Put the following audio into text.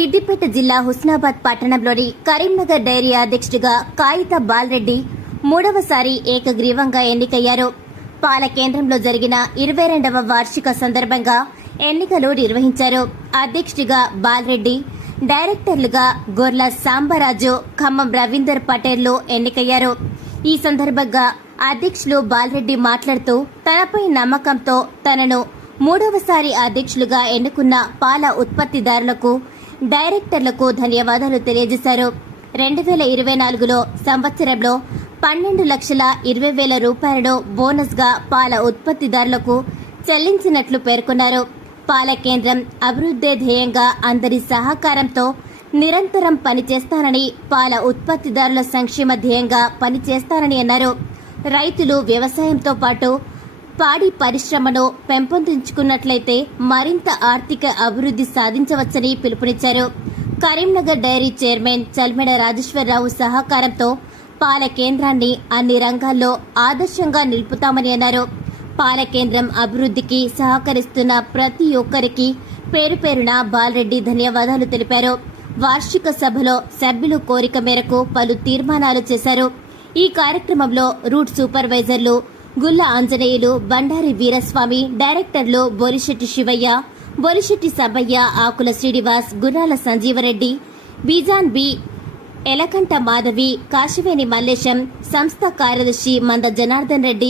సిద్దిపేట జిల్లా హుస్నాబాద్ పట్టణంలోని కరీంనగర్ డైరీ అధ్యక్షుడిగా కాగిత బాలరెడ్డి మూడవసారి ఏకగ్రీవంగా ఎన్నికయ్యారు. పాల కేంద్రంలో జరిగిన ఇరవై రెండవ వార్షిక సందర్భంగా ఎన్నికలు నిర్వహించారు. అధ్యక్షుడిగా బాలరెడ్డి డైరెక్టర్లుగా గొర్ల సాంబరాజు ఖమ్మం రవీందర్ పటేల్లు ఎన్నికయ్యారు. ఈ సందర్భంగా అధ్యక్షులు బాలరెడ్డి మాట్లాడుతూ తనపై నమ్మకంతో తనను మూడవసారి అధ్యక్షులుగా ఎన్నుకున్న పాల ఉత్పత్తిదారులకు డైరెక్టర్లకు ధన్యవాదాలు తెలియజేశారు. రెండు వేల ఇరవై నాలుగులో సంవత్సరంలో పన్నెండు లక్షల ఇరవై వేల రూపాయలను బోనస్గా పాల ఉత్పత్తిదారులకు చెల్లించినట్లు పేర్కొన్నారు. పాల కేంద్రం అభివృద్ధి ధ్యేయంగా అందరి సహకారంతో నిరంతరం పనిచేస్తానని పాల ఉత్పత్తిదారుల సంక్షేమ ధ్యేయంగా పనిచేస్తానని అన్నారు. రైతులు వ్యవసాయంతో పాటు పాడి పరిశ్రమను పెంపొందించుకున్నట్లయితే మరింత ఆర్థిక అభివృద్ధి సాధించవచ్చని పిలుపునిచ్చారు. కరీంనగర్ డైరీ చైర్మన్ చల్మెడ రాజేశ్వరరావు సహకారంతో పాల కేంద్రాన్ని అన్ని రంగాల్లో ఆదర్శంగా నిలుపుతామని అన్నారు. పాల కేంద్రం అభివృద్ధికి సహకరిస్తున్న ప్రతి ఒక్కరికి పేరు పేరున బాలరెడ్డి ధన్యవాదాలు తెలిపారు. వార్షిక సభలో సభ్యులు కోరిక మేరకు పలు తీర్మానాలు చేశారు. ఈ కార్యక్రమంలో రూట్ సూపర్వైజర్లు గుల్ల ఆంజనేయులు బండారి వీరస్వామి డైరెక్టర్లు బొరిశెట్టి శివయ్య బొరిశెట్టి సబ్బయ్య ఆకుల శ్రీనివాస్ గుర్రాల సంజీవరెడ్డి బీజాన్ బి ఎలకంట మాధవి కాశివేని మల్లేశం సంస్థ కార్యదర్శి మంద జనార్దన్ రెడ్డి